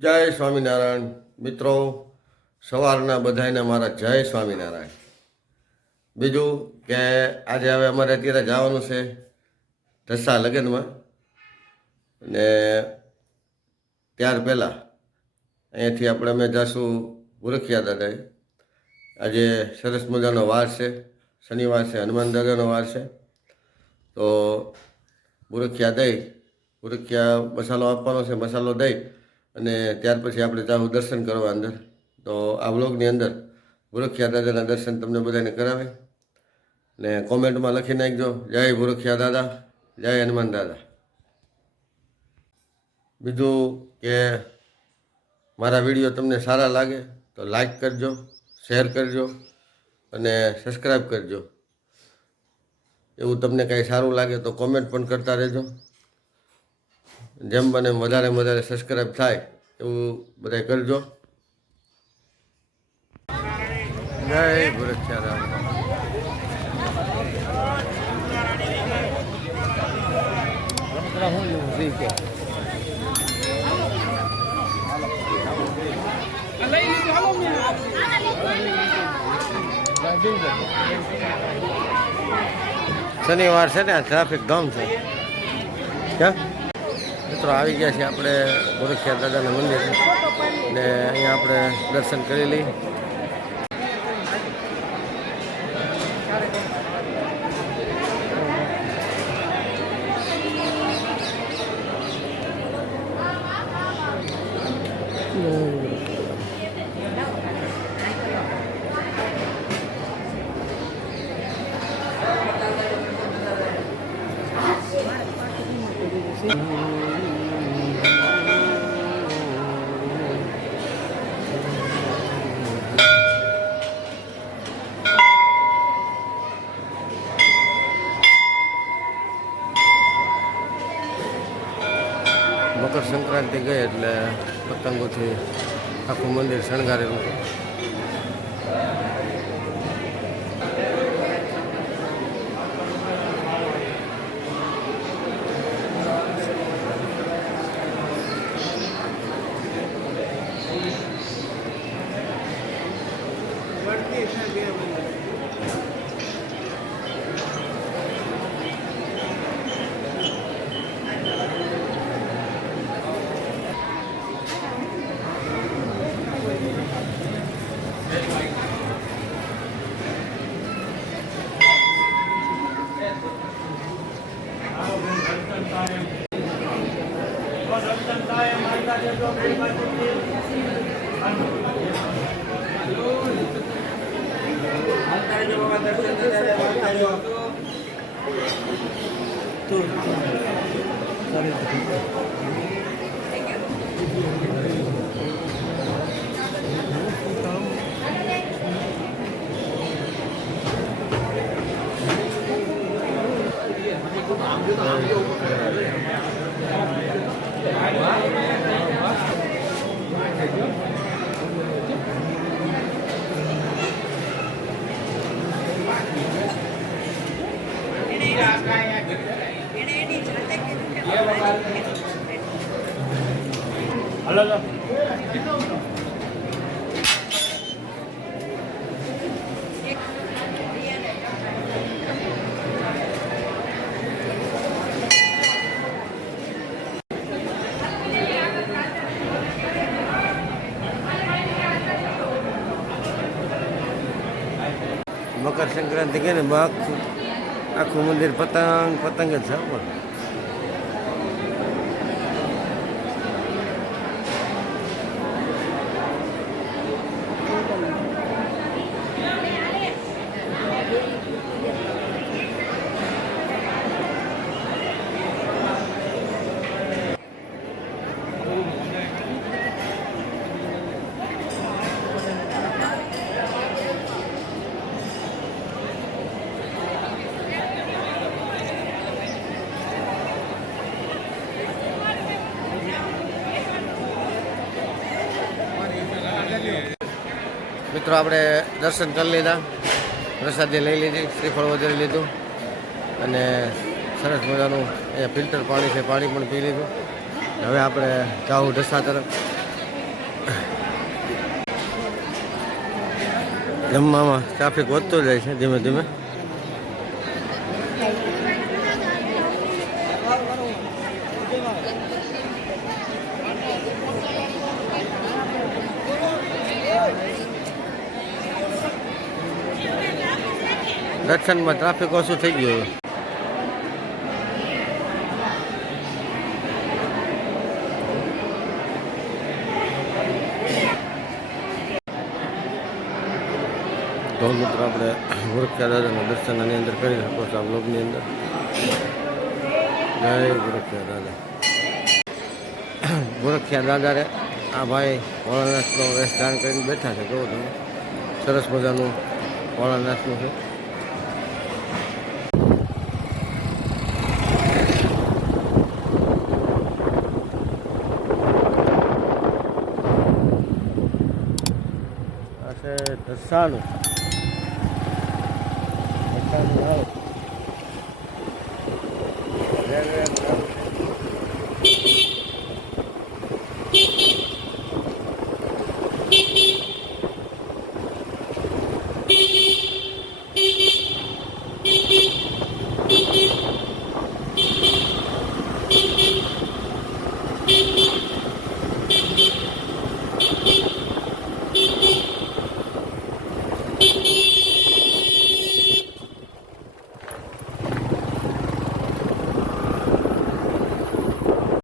જય સ્વામિનારાયણ મિત્રો, સવારના બધાને મારા જય સ્વામિનારાયણ. બીજું કે આજે હવે અમારે અત્યારે જવાનું છે ઢસા લગ્નમાં, અને ત્યાર પહેલાં અહીંયાથી આપણે અમે જઈશું ગુરખિયા દાદાએ. આજે સરસ મજાનો વાર છે, શનિવાર છે, હનુમાન દાદાનો વાર છે. તો ગુરખિયા મસાલો આપવાનો છે, મસાલો દઈ અને ત્યાર પછી આપણે જાવું દર્શન કરવા અંદર. તો આ વ્લોગની અંદર ગુરખિયા દાદાના દર્શન તમને બધાને કરાવે, ને કોમેન્ટમાં લખી નાખજો જય ગુરખિયા દાદા, જય હનુમાન દાદા. બીજું કે મારા વિડીયો તમને સારા લાગે તો લાઈક કરજો, શેર કરજો અને સબસ્ક્રાઈબ કરજો. એવું તમને કાંઈ સારું લાગે તો કોમેન્ટ પણ કરતા રહેજો. જેમ બને વધારે સબસ્ક્રાઈબ થાય એવું બધા કરજો. જય ગુરખિયા દાદા. શનિવાર છે ને, ટ્રાફિક જામ છે. ક્યાં મિત્રો આવી ગયા છીએ આપણે ગુરખિયા દાદાના મંદિર, ને અહીંયા આપણે દર્શન કરી લઈએ. મકર સંક્રાંતિ ગઈ એટલે પતંગોથી આખું મંદિર શણગારેલું છે. મકર સંક્રાંતિ કે ને આખું મંદિર પતંગ જ છે. મિત્રો આપણે દર્શન કરી લીધા, પ્રસાદી લઈ લીધી, શ્રીફળ વગેરે લીધું અને સરસ મજાનું અહીંયા ફિલ્ટર પાણી છે, પાણી પણ પી લીધું. હવે આપણે જાવું ઢસા તરફ. જમવામાં ટ્રાફિક વધતો જાય છે ધીમે ધીમે. દર્શનમાં ટ્રાફિક ઓછું થઈ ગયું. તો મિત્રો આપણે ગુરખ્યા દાદાના દર્શનની અંદર કરી શકો છો આ બ્લોગની અંદર. જય ગુરખ્યા દાદા. ગુરખ્યા દાદા રે આ ભાઈ ભોળાનાથનો વેશ ધારણ કરીને બેઠા છે. જોવો તમે સરસ મજાનું ભોળાનાથનું છે. આ છે ઢસાનું આવે